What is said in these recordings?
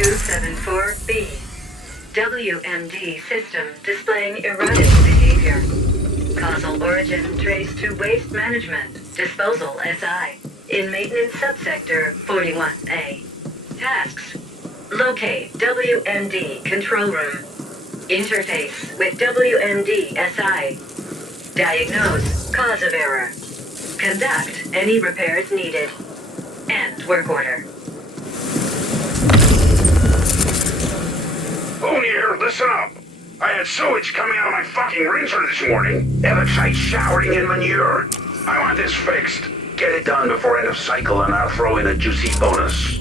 274B. WMD system displaying erratic behavior. Causal origin traced to waste management, disposal SI, in maintenance subsector 41A. Tasks. Locate WMD control room. Interface with WMD SI. Diagnose cause of error. Conduct any repairs needed. End work order. Here, listen up. I had sewage coming out of my fucking rinser this morning. Evansite's showering in manure. I want this fixed. Get it done before end of cycle and I'll throw in a juicy bonus.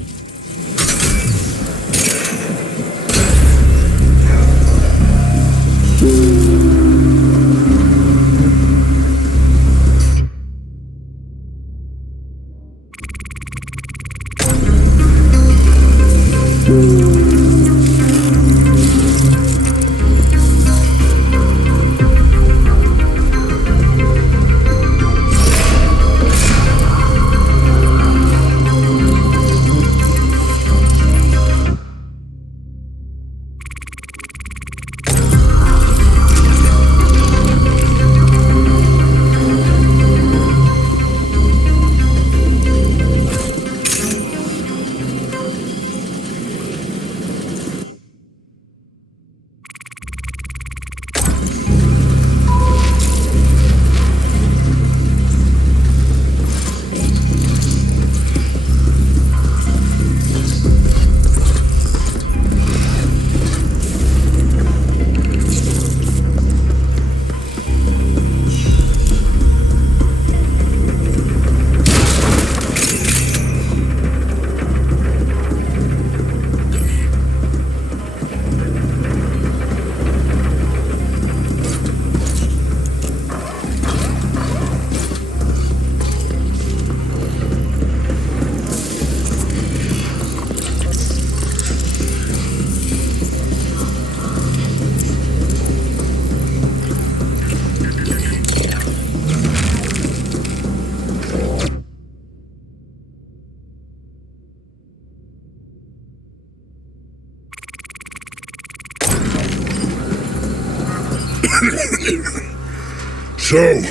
So,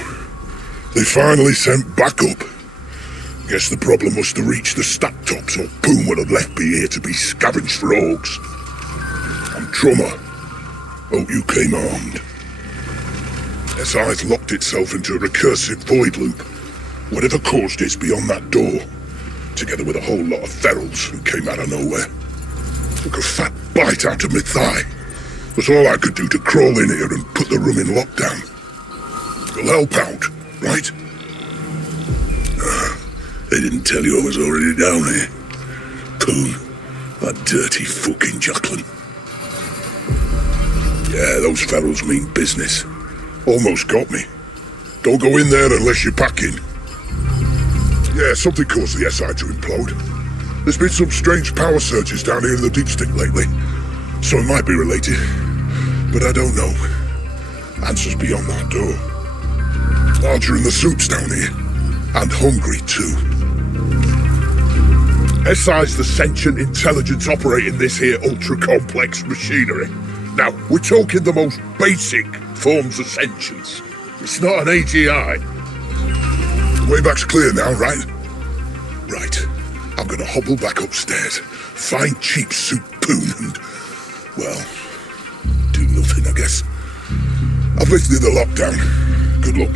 they finally sent backup. Guess the problem must have reached the stack tops, or Boom would have left me here to be scavenged for orcs. I'm Trummer. Hope you came armed. SI's locked itself into a recursive void loop. Whatever caused it's beyond that door, together with a whole lot of ferals who came out of nowhere. Took a fat bite out of my thigh. Was all I could do to crawl in here and put the room in lockdown. You'll help out, right? They didn't tell you I was already down here. Coon. That dirty fucking Jacqueline. Yeah, those ferals mean business. Almost got me. Don't go in there unless you're packing. Yeah, something caused the SI to implode. There's been some strange power surges down here in the Deep Stick lately. So it might be related. But I don't know. Answers beyond that door. Larger in the suits down here. And hungry too. SI's the sentient intelligence operating this here ultra-complex machinery. Now, we're talking the most basic forms of sentience. It's not an AGI. The way back's clear now, right? Right. I'm gonna hobble back upstairs, find cheap soup Poon and, well, do nothing, I guess. I've lifted the lockdown. Good luck.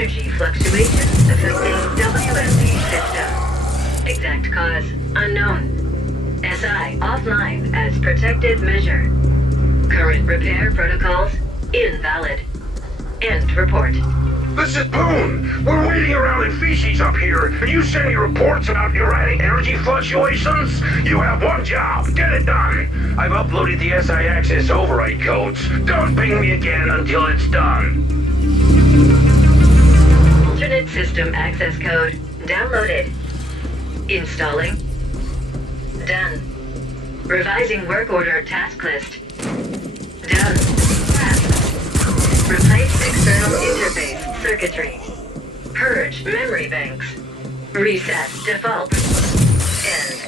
Energy fluctuations affecting WMD system. Exact cause unknown. SI offline as protected measure. Current repair protocols invalid. End report. This is Boone. We're waiting around in feces up here, and you send me reports about erratic energy fluctuations? You have one job. Get it done. I've uploaded the SI access override codes. Don't ping me again until it's done. Alternate system access code downloaded. Installing. Done. Revising work order task list. Done. Tasks. Replace external interface circuitry. Purge memory banks. Reset defaults. End.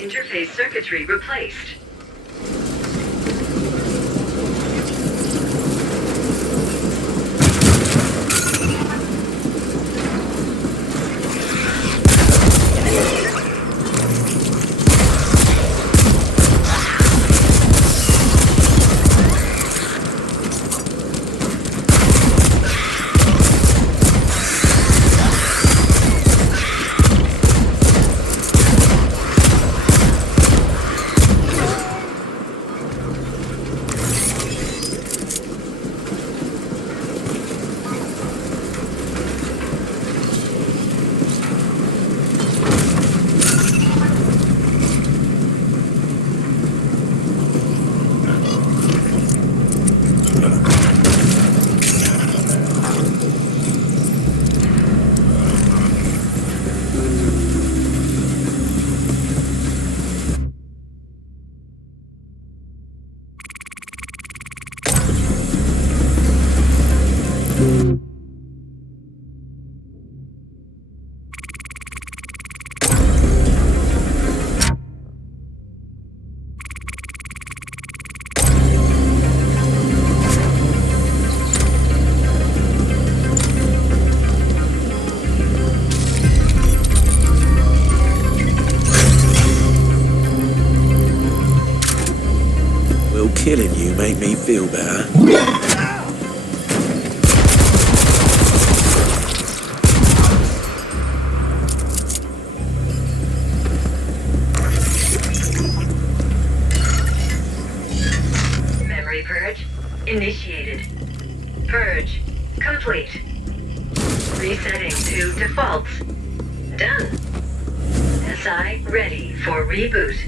Interface circuitry replaced. Killing you make me feel better. Memory purge initiated. Purge complete. Resetting to defaults. Done. SI ready for reboot.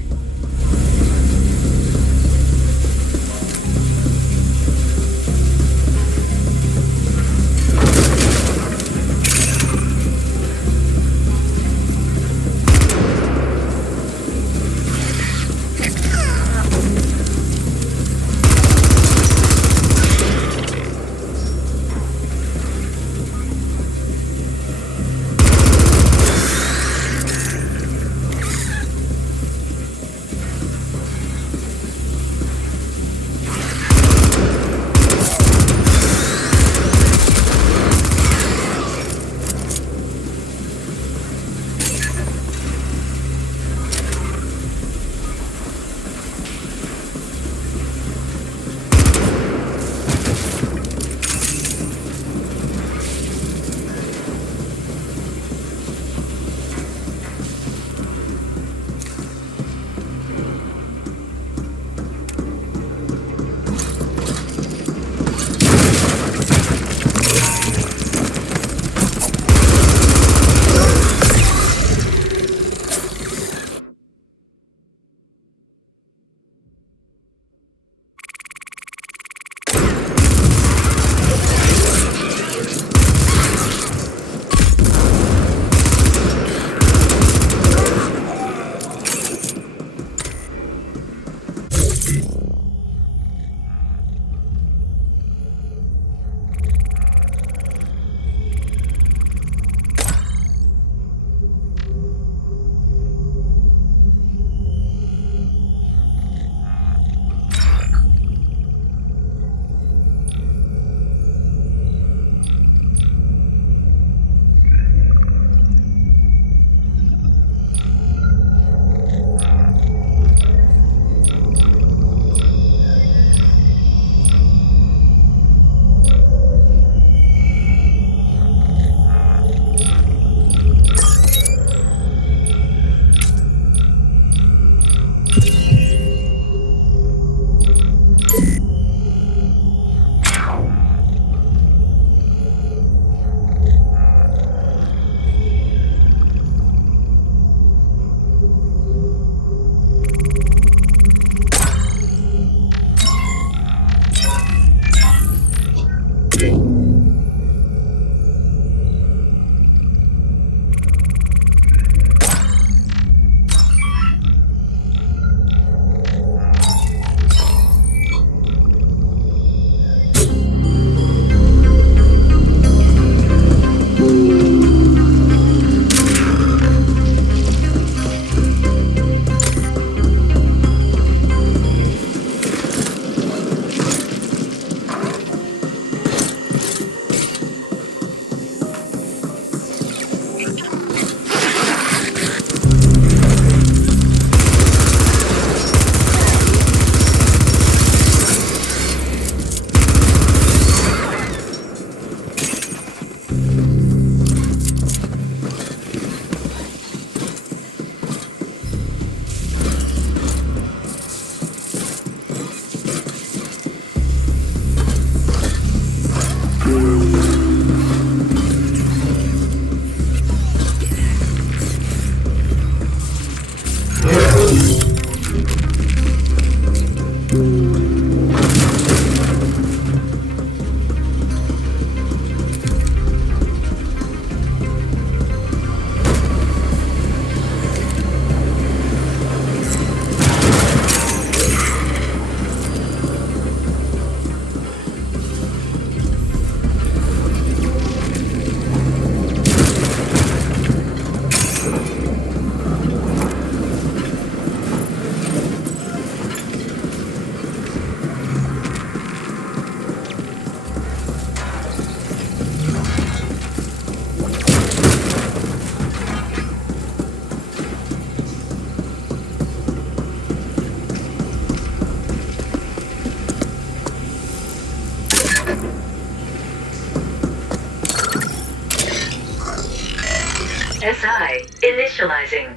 SI initializing.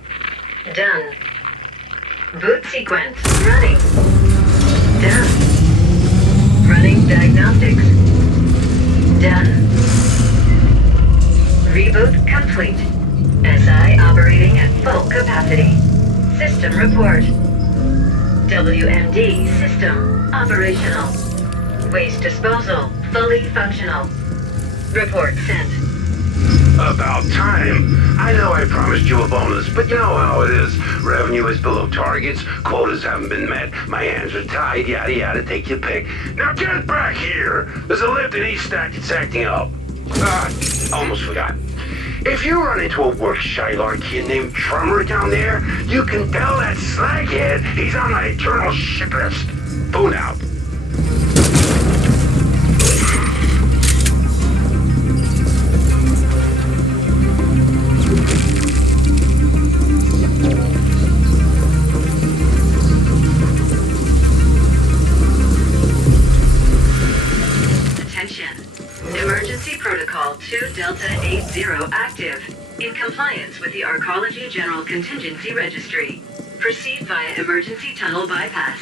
Done. Boot sequence running. Done. Running diagnostics. Done. Reboot complete. SI operating at full capacity. System report. WMD system operational. Waste disposal fully functional. Report sent. About time. I know I promised you a bonus, but you know how it is. Revenue is below targets, quotas haven't been met, my hands are tied, yada yada, take your pick. Now get back here! There's a lift in East Stack that's acting up. Almost forgot. If you run into a work-shy-lard kid named Trummer down there, you can tell that slaghead he's on my eternal shit list. Boon out. Emergency Protocol 2 Delta 80 active, in compliance with the Arcology General Contingency Registry. Proceed via emergency tunnel bypass.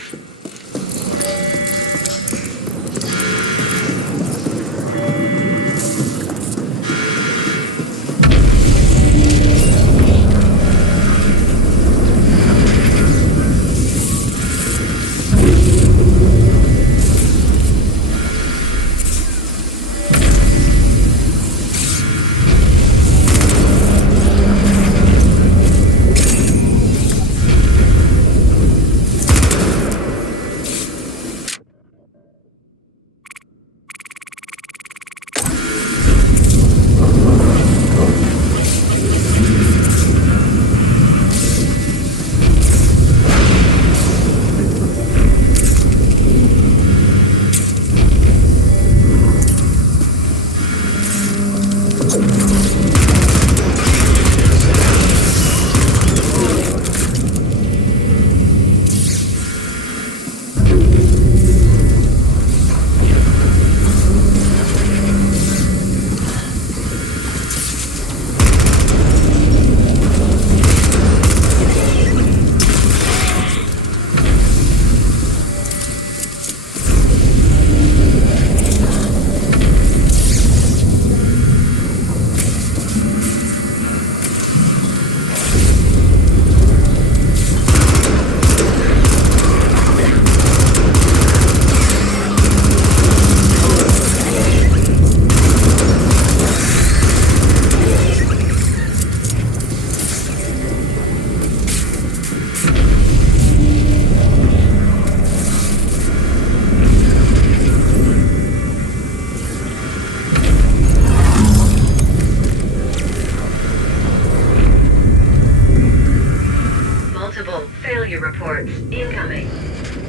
Failure reports incoming.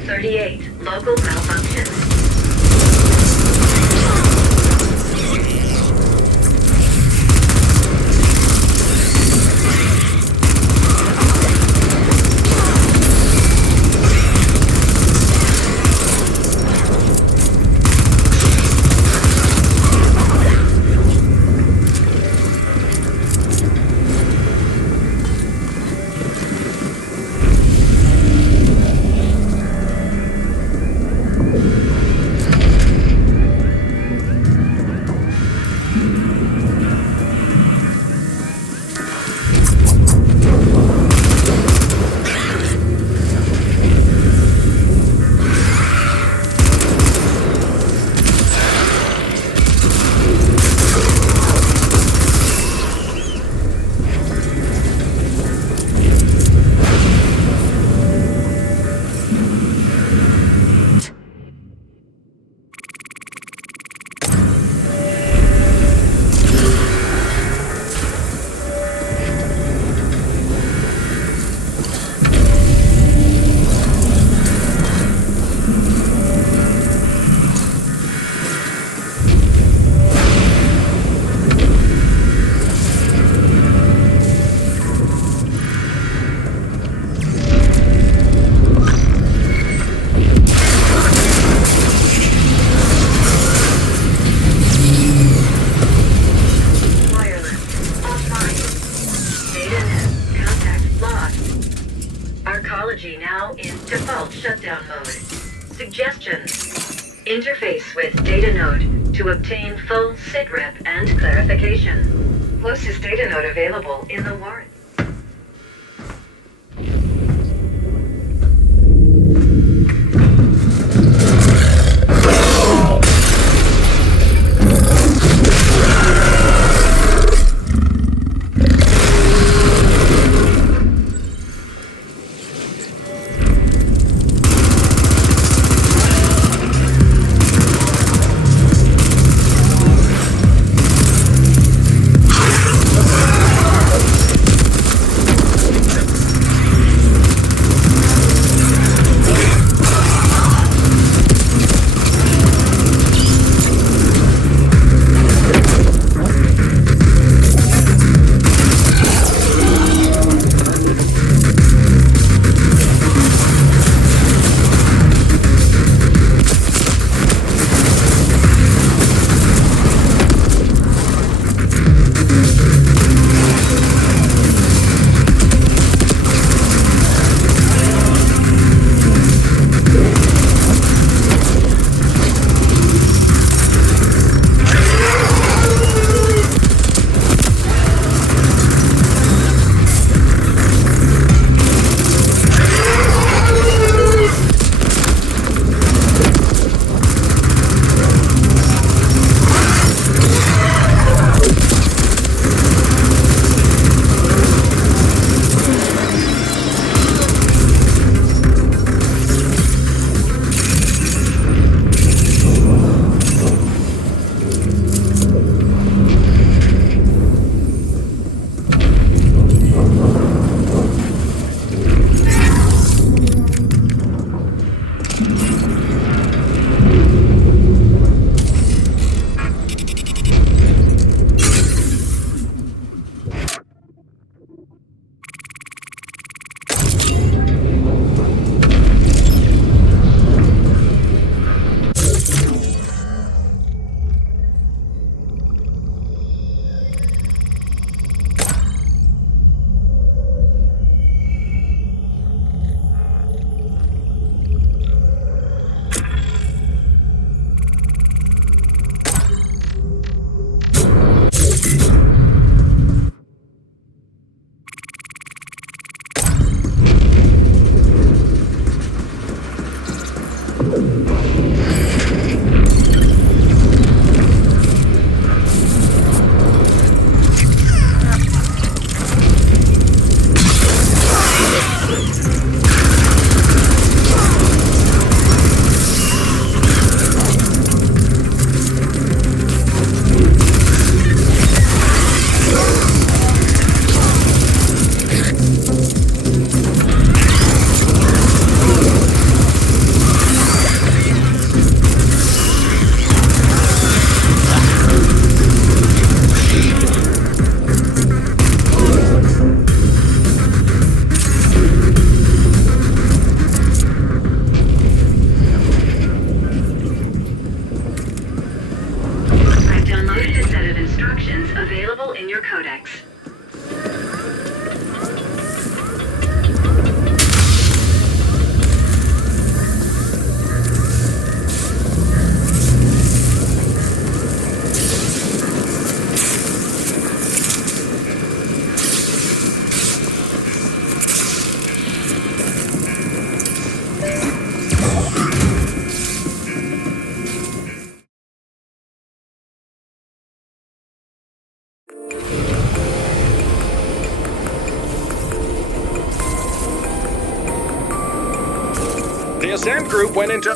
38 local malfunctions. default shutdown mode. Suggestions. Interface with data node to obtain full sitrep and clarification. Closest data node available in the warrant. Available in your codex. The Ascent group went into...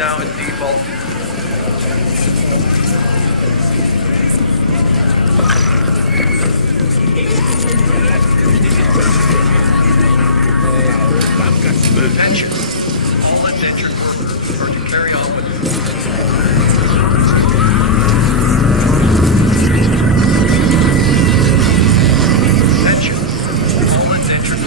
now in default. Attention. All indentured workers are to carry on with attention. All indentured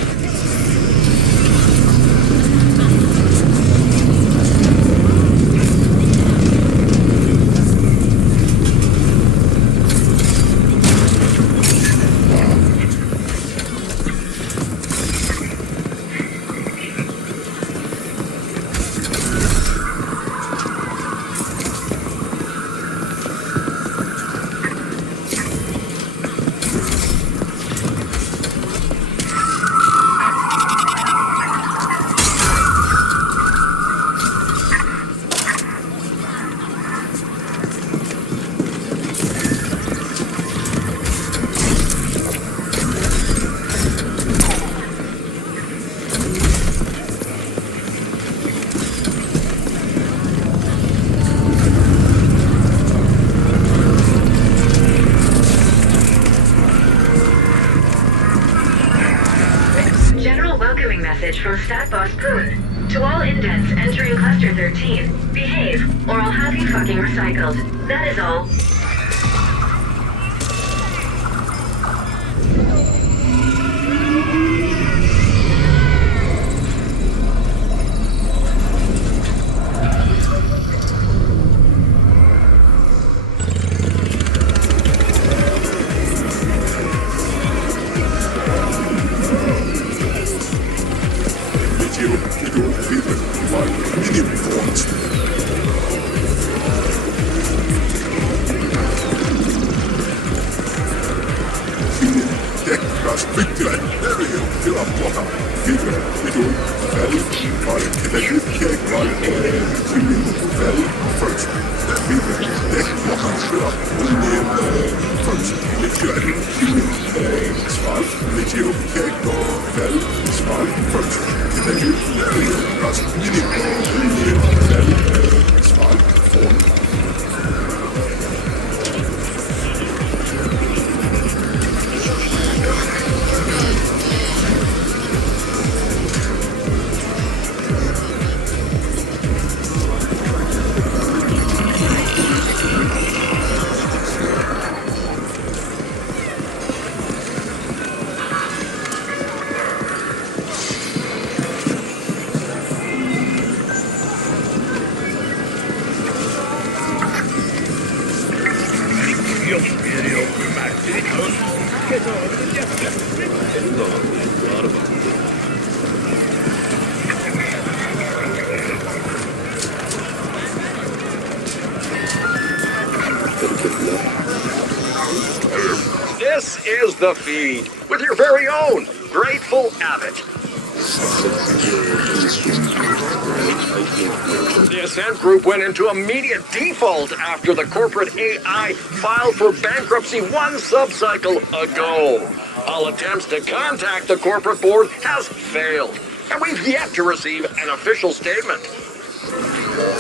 message from Stat Boss Poon. To all indents entering Cluster 13, behave, or I'll have you fucking recycled. That is all. This is the feed with your very own Grateful Abbott. The Ascent Group went into immediate default after the corporate AI filed for bankruptcy one subcycle ago. All attempts to contact the corporate board has failed, and we've yet to receive an official statement.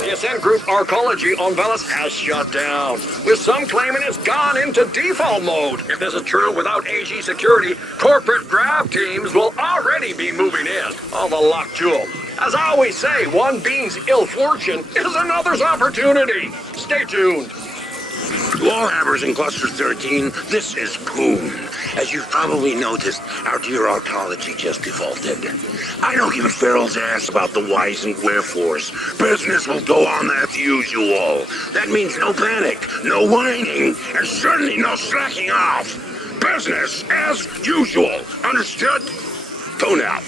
The Ascent Group Arcology on Velis has shut down, with some claiming it's gone into default mode. If this is true, without AG security, corporate grab teams will already be moving in. All the luck to 'em. As I always say, one being's ill fortune is another's opportunity. Stay tuned. To all hammers in Cluster 13, this is Poon. As you've probably noticed, our dear Arcology just defaulted. I don't give a feral's ass about the whys and wherefores. Business will go on as usual. That means no panic, no whining, and certainly no slacking off. Business as usual. Understood? Tune out.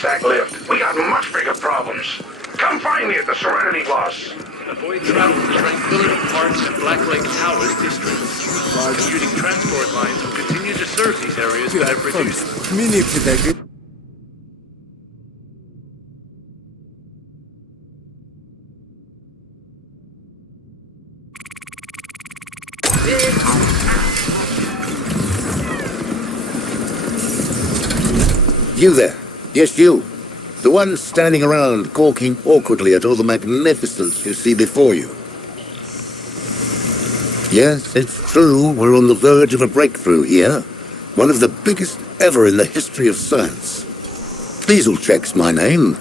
stack lift. We got much bigger problems. Come find me at the Serenity, boss. Avoid travel to Tranquility Parks and Black Lake Towers districts. Commuting transport lines will continue to serve these areas that have reduced. You there. Yes, you. The one standing around, gawking awkwardly at all the magnificence you see before you. Yes, it's true, we're on the verge of a breakthrough here. One of the biggest ever in the history of science. Dieselcheck's my name,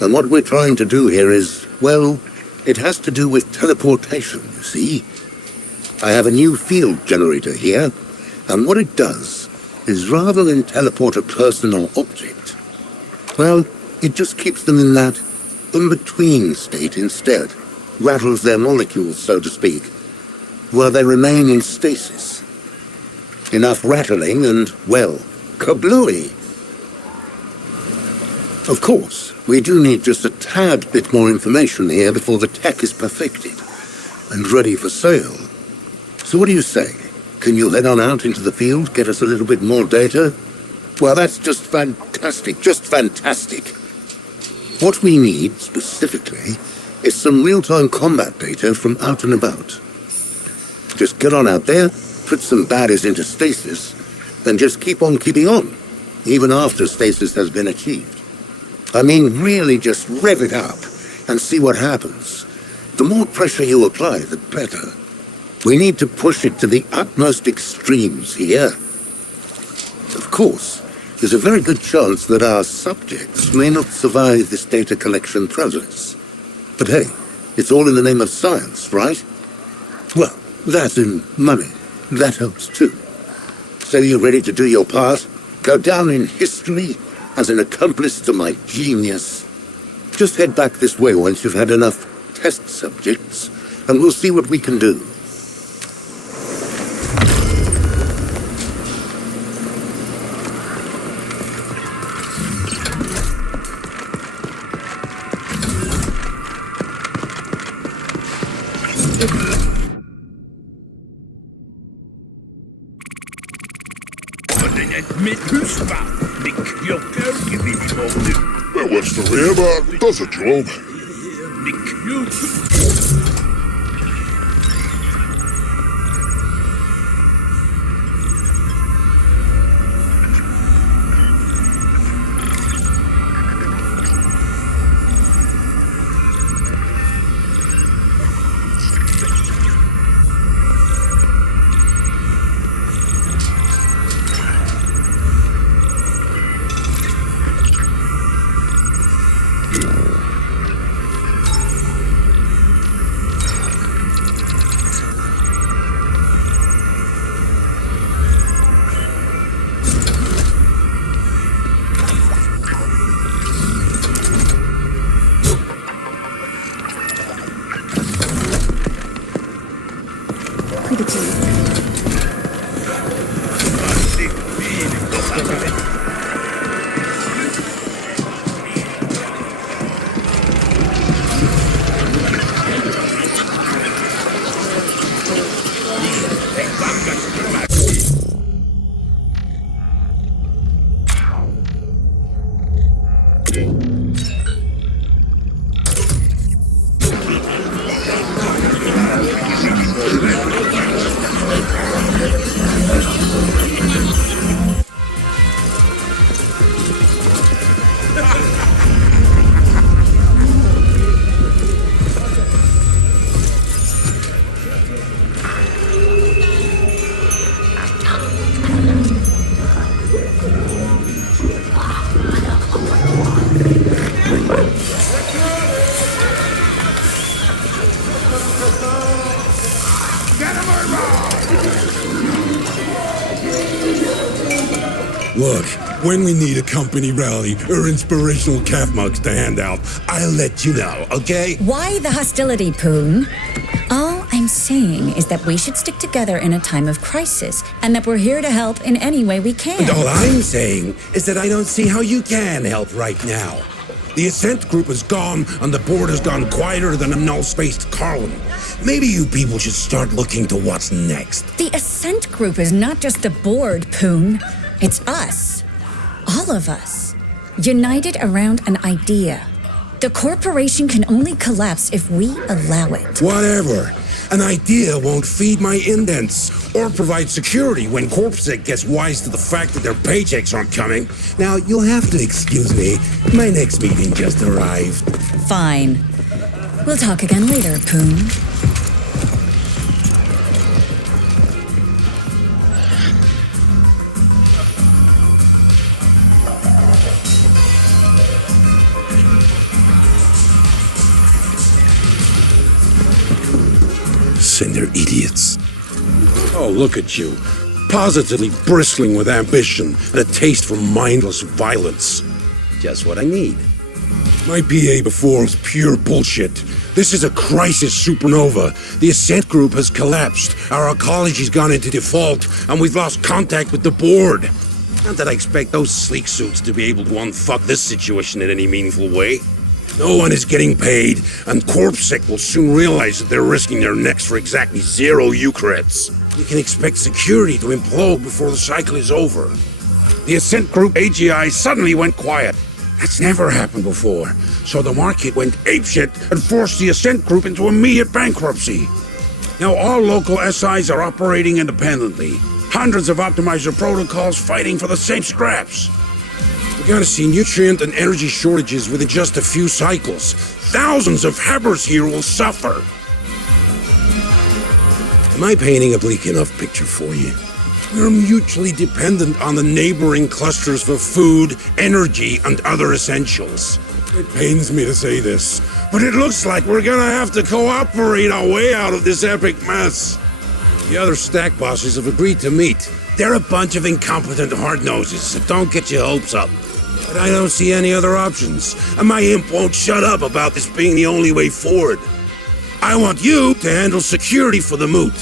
and what we're trying to do here is, well, it has to do with teleportation, you see. I have a new field generator here, and what it does is rather than teleport a person or object, well, it just keeps them in that in-between state instead. Rattles their molecules, so to speak, where they remain in stasis. Enough rattling and, well, kablooey. Of course, we do need just a tad bit more information here before the tech is perfected and ready for sale. So what do you say? Can you head on out into the field, get us a little bit more data? Well, that's just fantastic, just fantastic. What we need, specifically, is some real-time combat data from out and about. Just get on out there, put some baddies into stasis, then just keep on keeping on, even after stasis has been achieved. I mean, really just rev it up and see what happens. The more pressure you apply, the better. We need to push it to the utmost extremes here. Of course, there's a very good chance that our subjects may not survive this data collection process. But hey, it's all in the name of science, right? Well, that and money, that helps too. So you're ready to do your part? Go down in history as an accomplice to my genius? Just head back this way once you've had enough test subjects, and we'll see what we can do. That works for me, but does a job. Look, when we need a company rally or inspirational calf mugs to hand out, I'll let you know, okay? Why the hostility, Poon? Oh, I'm saying is that we should stick together in a time of crisis, and that we're here to help in any way we can. And all I'm saying is that I don't see how you can help right now. The Ascent group is gone, and the board has gone quieter than a null-spaced Carlin. Maybe you people should start looking to what's next. The Ascent group is not just the board, Poon. It's us. All of us. United around an idea. The corporation can only collapse if we allow it. Whatever. An idea won't feed my indents or provide security when CorpSec gets wise to the fact that their paychecks aren't coming. Now, you'll have to excuse me. My next meeting just arrived. Fine. We'll talk again later, Poon. And they're idiots. Oh, look at you. Positively bristling with ambition and a taste for mindless violence. Just what I need. My PA before was pure bullshit. This is a crisis supernova. The Ascent group has collapsed. Our ecology's gone into default, and we've lost contact with the board. Not that I expect those sleek suits to be able to unfuck this situation in any meaningful way. No one is getting paid, and CorpSec will soon realize that they're risking their necks for exactly 0 Eucreds. You can expect security to implode before the cycle is over. The Ascent Group AGI suddenly went quiet. That's never happened before. So the market went apeshit and forced the Ascent Group into immediate bankruptcy. Now all local SIs are operating independently. Hundreds of optimizer protocols fighting for the same scraps. We're gonna see nutrient and energy shortages within just a few cycles. Thousands of Habbers here will suffer. Am I painting a bleak enough picture for you? We're mutually dependent on the neighboring clusters for food, energy, and other essentials. It pains me to say this, but it looks like we're gonna have to cooperate our way out of this epic mess. The other stack bosses have agreed to meet. They're a bunch of incompetent hard-noses, so don't get your hopes up. But I don't see any other options, and my imp won't shut up about this being the only way forward. I want you to handle security for the moot.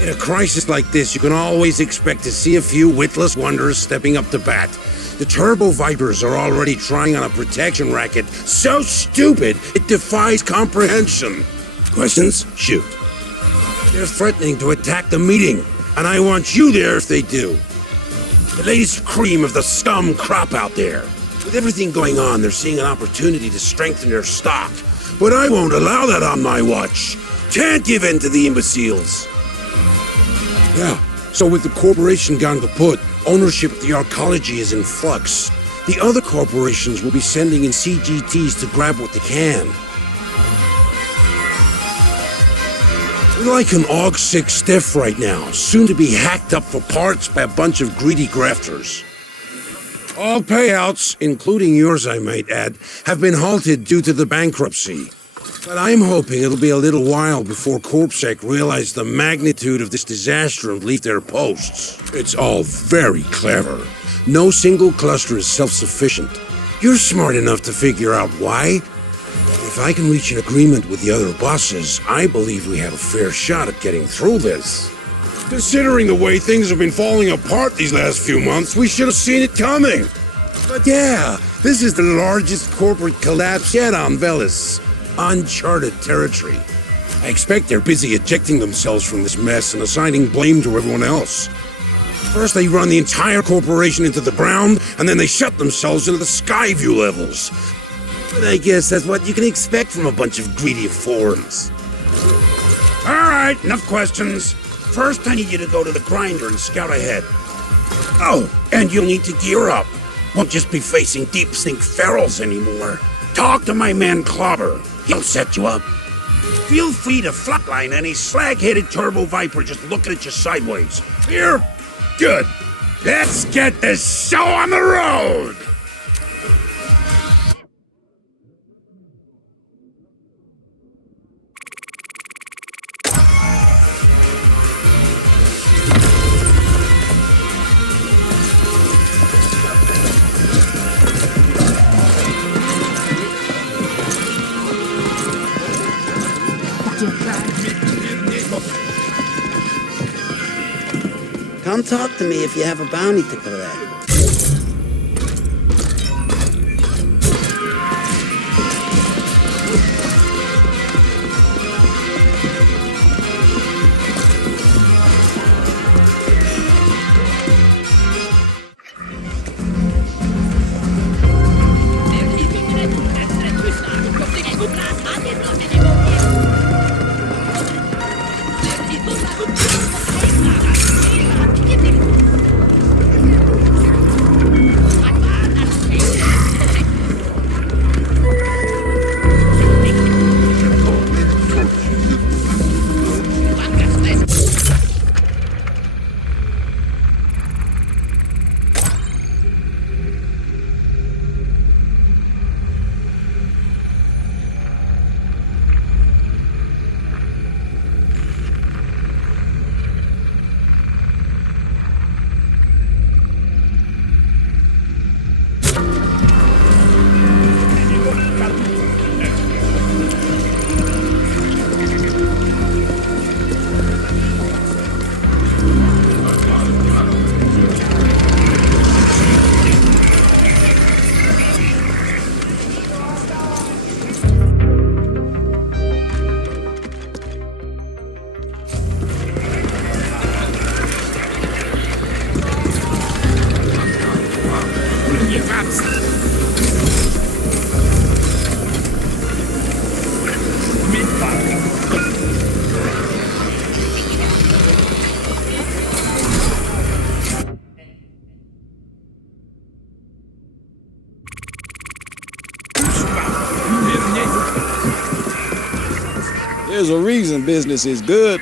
In a crisis like this, you can always expect to see a few witless wonders stepping up to bat. The Turbo Vipers are already trying on a protection racket so stupid it defies comprehension. Questions? Shoot. They're threatening to attack the meeting, and I want you there if they do. The latest cream of the scum crop out there. With everything going on, they're seeing an opportunity to strengthen their stock. But I won't allow that on my watch. Can't give in to the imbeciles. Yeah, so with the corporation gone kaput, ownership of the arcology is in flux. The other corporations will be sending in CGTs to grab what they can. We're like an AUG-6 stiff right now, soon to be hacked up for parts by a bunch of greedy grafters. All payouts, including yours I might add, have been halted due to the bankruptcy. But I'm hoping it'll be a little while before CorpSec realize the magnitude of this disaster and leave their posts. It's all very clever. No single cluster is self-sufficient. You're smart enough to figure out why. If I can reach an agreement with the other bosses, I believe we have a fair shot at getting through this. Considering the way things have been falling apart these last few months, we should have seen it coming. But yeah, this is the largest corporate collapse yet on Velis. Uncharted territory. I expect they're busy ejecting themselves from this mess and assigning blame to everyone else. First they run the entire corporation into the ground, and then they shut themselves into the sky view levels. But I guess that's what you can expect from a bunch of greedy foreigners. Alright, enough questions. First, I need you to go to the grinder and scout ahead. Oh, and you'll need to gear up. Won't just be facing deep sink ferals anymore. Talk to my man Clobber. He'll set you up. Feel free to flatline any slag-headed Turbo Viper just looking at you sideways. Here? Good. Let's get this show on the road! Come talk to me if you have a bounty to collect. There's a reason business is good.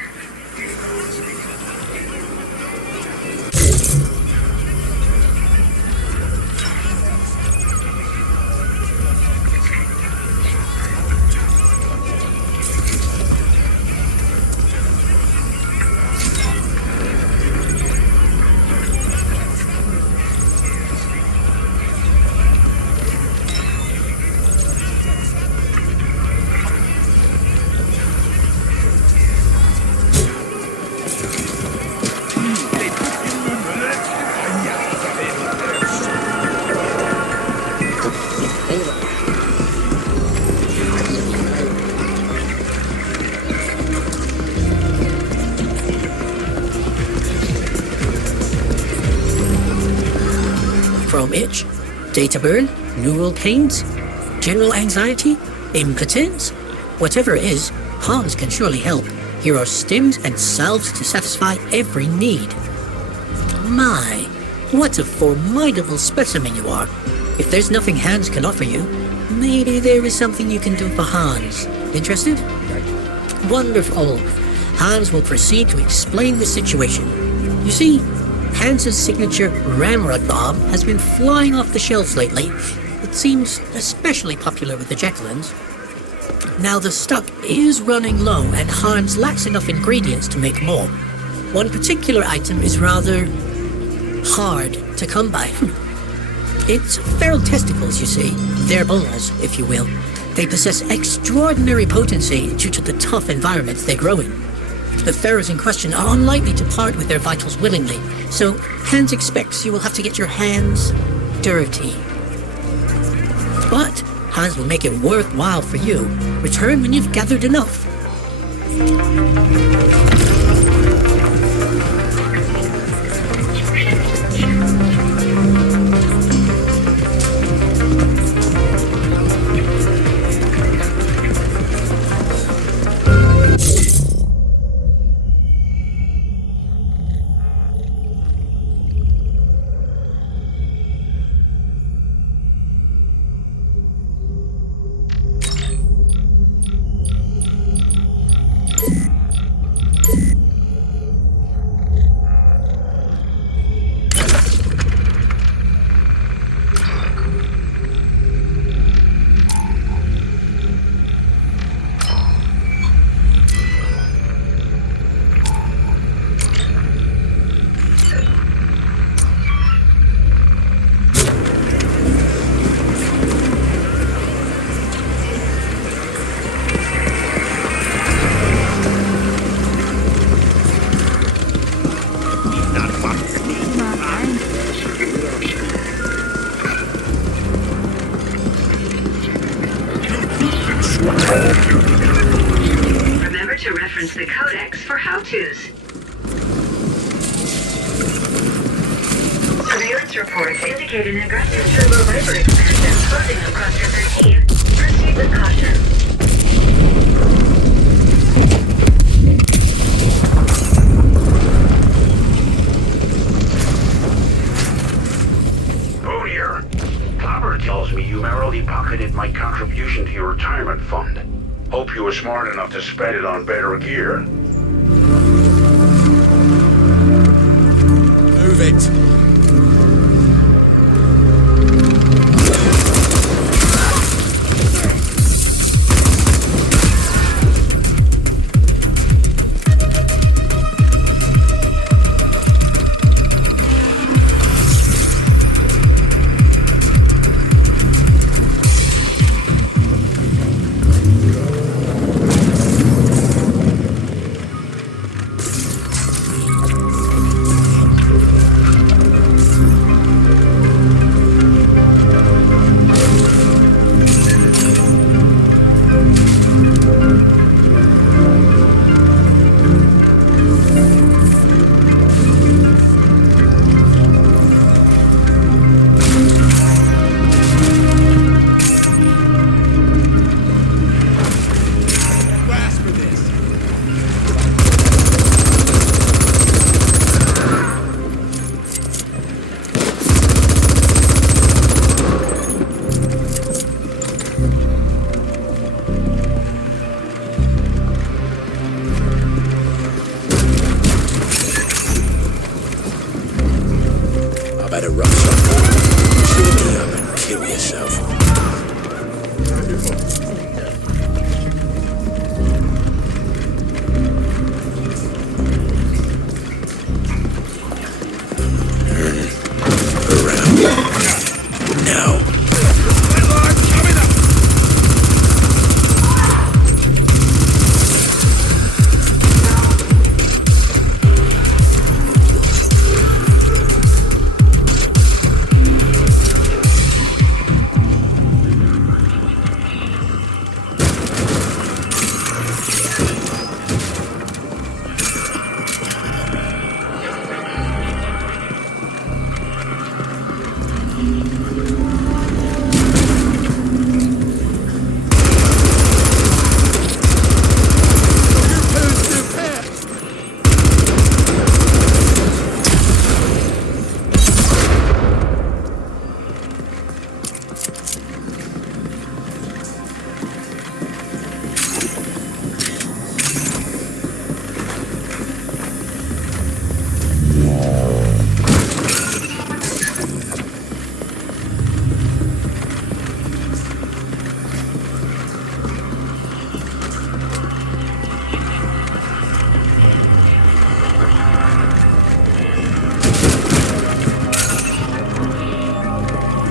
Chrome itch, data burn, neural pains, general anxiety, impotence. Whatever it is, Hans can surely help. Here are stims and salves to satisfy every need. My, what a formidable specimen you are. If there's nothing Hans can offer you, maybe there is something you can do for Hans. Interested? Wonderful. Hans will proceed to explain the situation. You see, Hans's signature ramrod bomb has been flying off the shelves lately. It seems especially popular with the Jacquelines. Now the stock is running low and Hans lacks enough ingredients to make more. One particular item is rather hard to come by. It's feral testicles, you see. They're bolas, if you will. They possess extraordinary potency due to the tough environments they grow in. The pharaohs in question are unlikely to part with their vitals willingly, so Hans expects you will have to get your hands dirty. But Hans will make it worthwhile for you. Return when you've gathered enough. to reference the codex for how-tos. Surveillance reports indicate an aggressive turbo-viper expansion closing on Cluster 13. Proceed with caution. Boone here. Clobber tells me you merrily pocketed my contribution to your retirement fund. Hope you were smart enough to spend it on better gear. Move it. Better run something. Shoot me up and kill yourself. Around. No.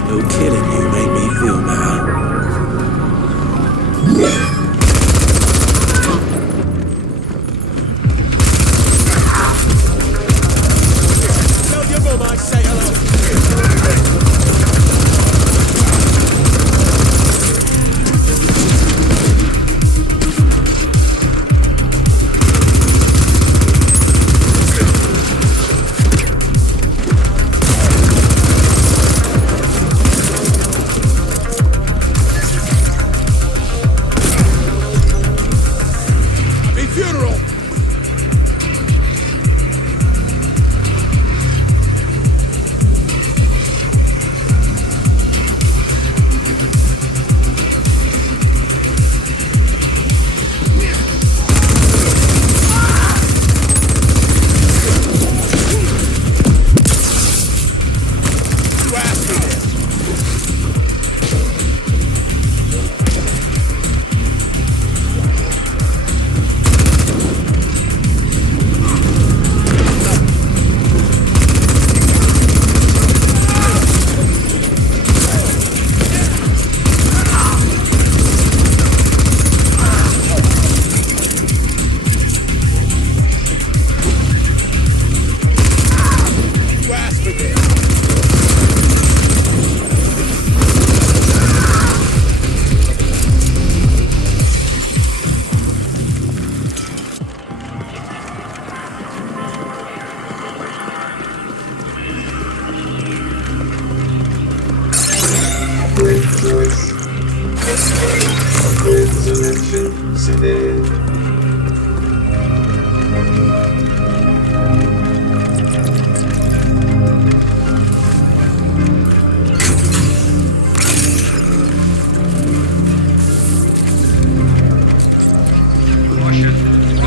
No kidding, you made me feel bad. Tell your mom I say hello.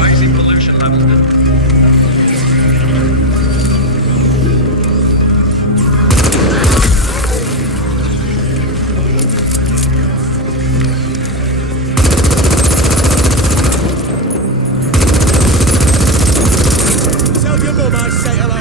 Rising pollution levels. Tell your mum I say hello.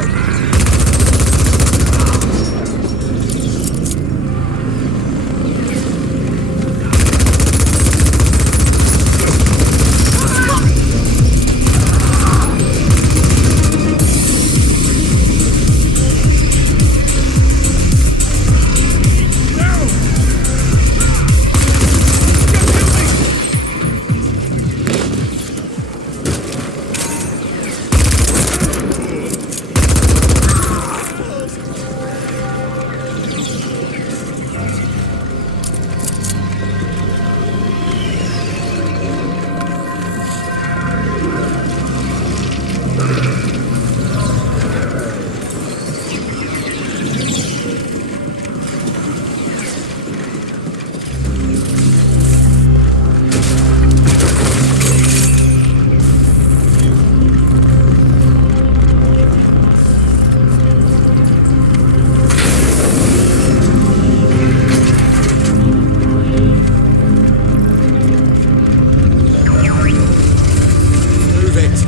Move it.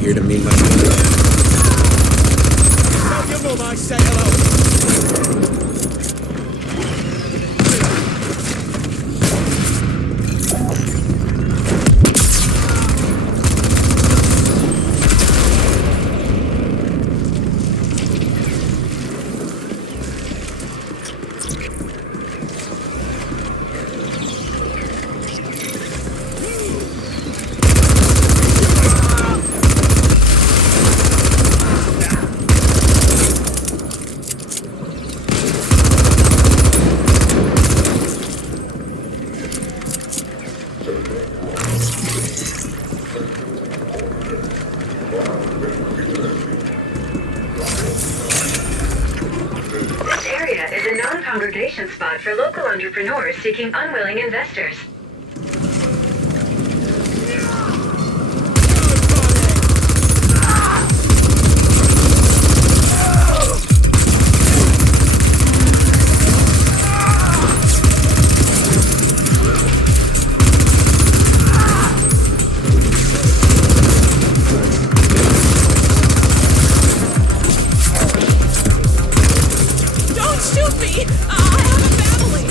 Here to meet my Tell your mum I say hello. This area is a known congregation spot for local entrepreneurs seeking unwilling investors. Don't shoot me! I have a family!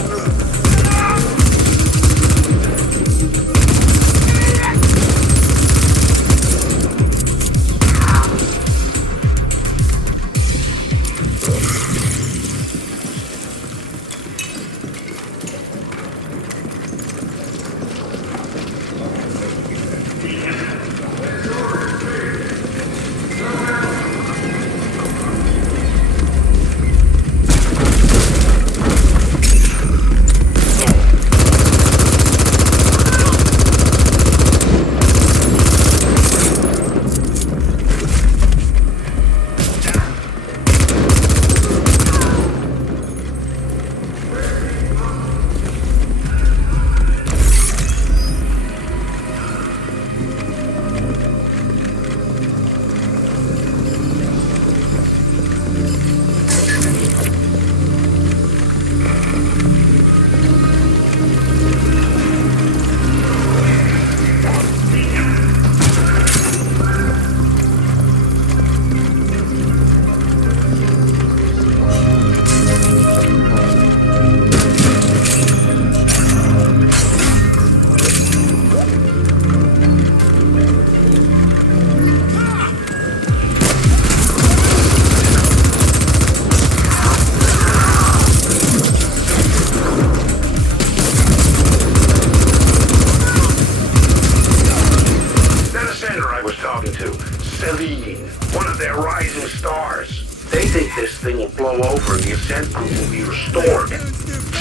Ascent group will be restored.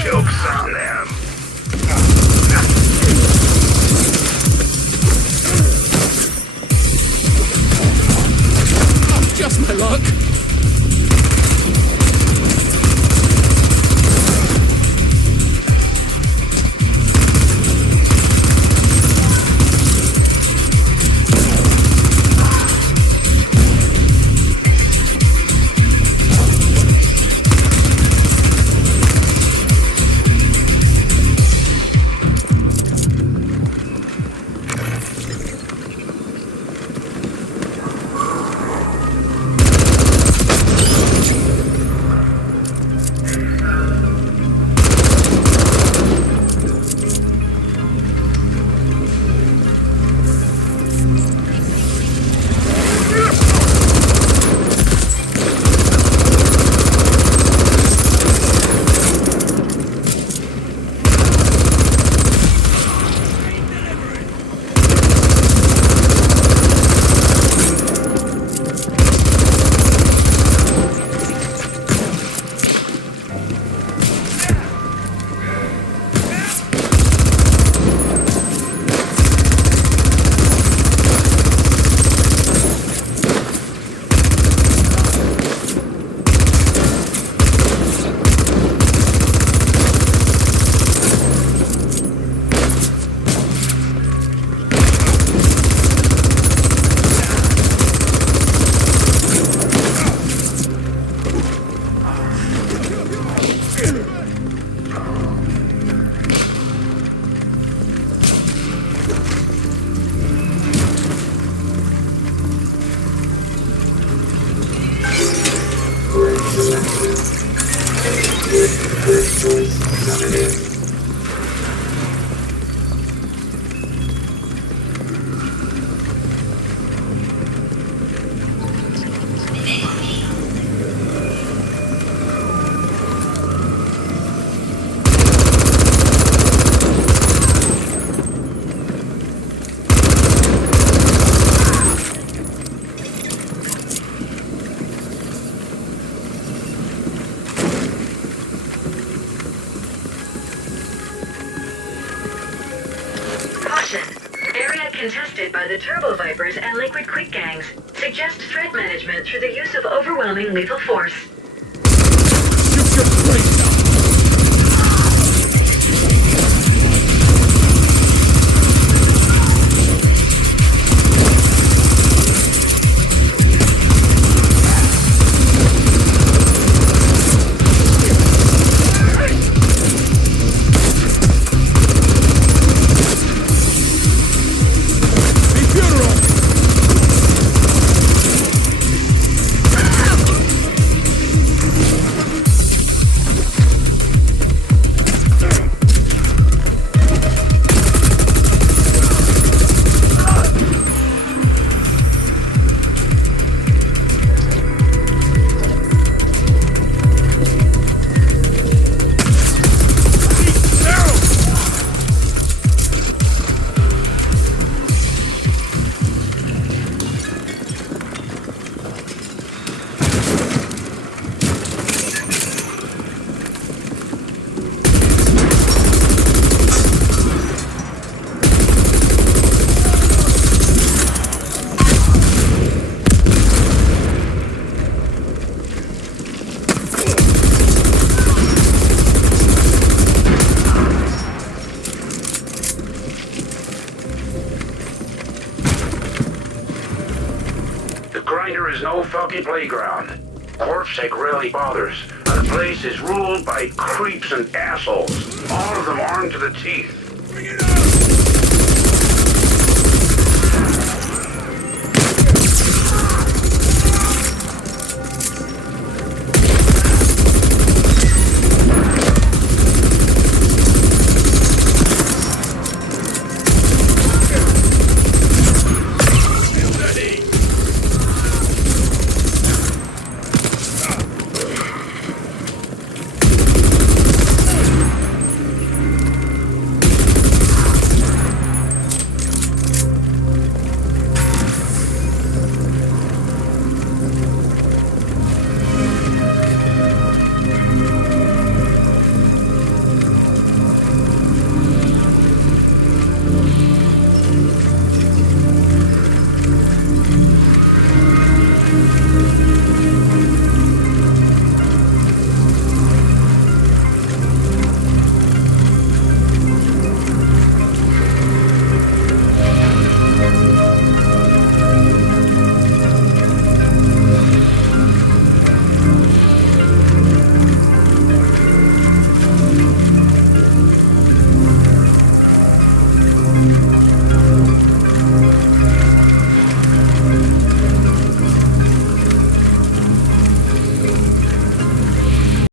Joke's on them. Just my luck. Contested by the Turbo Vipers and Liquid Quick gangs. Suggest threat management through the use of overwhelming lethal force. Shoot your brains out! No fucking playground. Corpsec really bothers. The place is ruled by creeps and assholes. All of them armed to the teeth. Bring it on!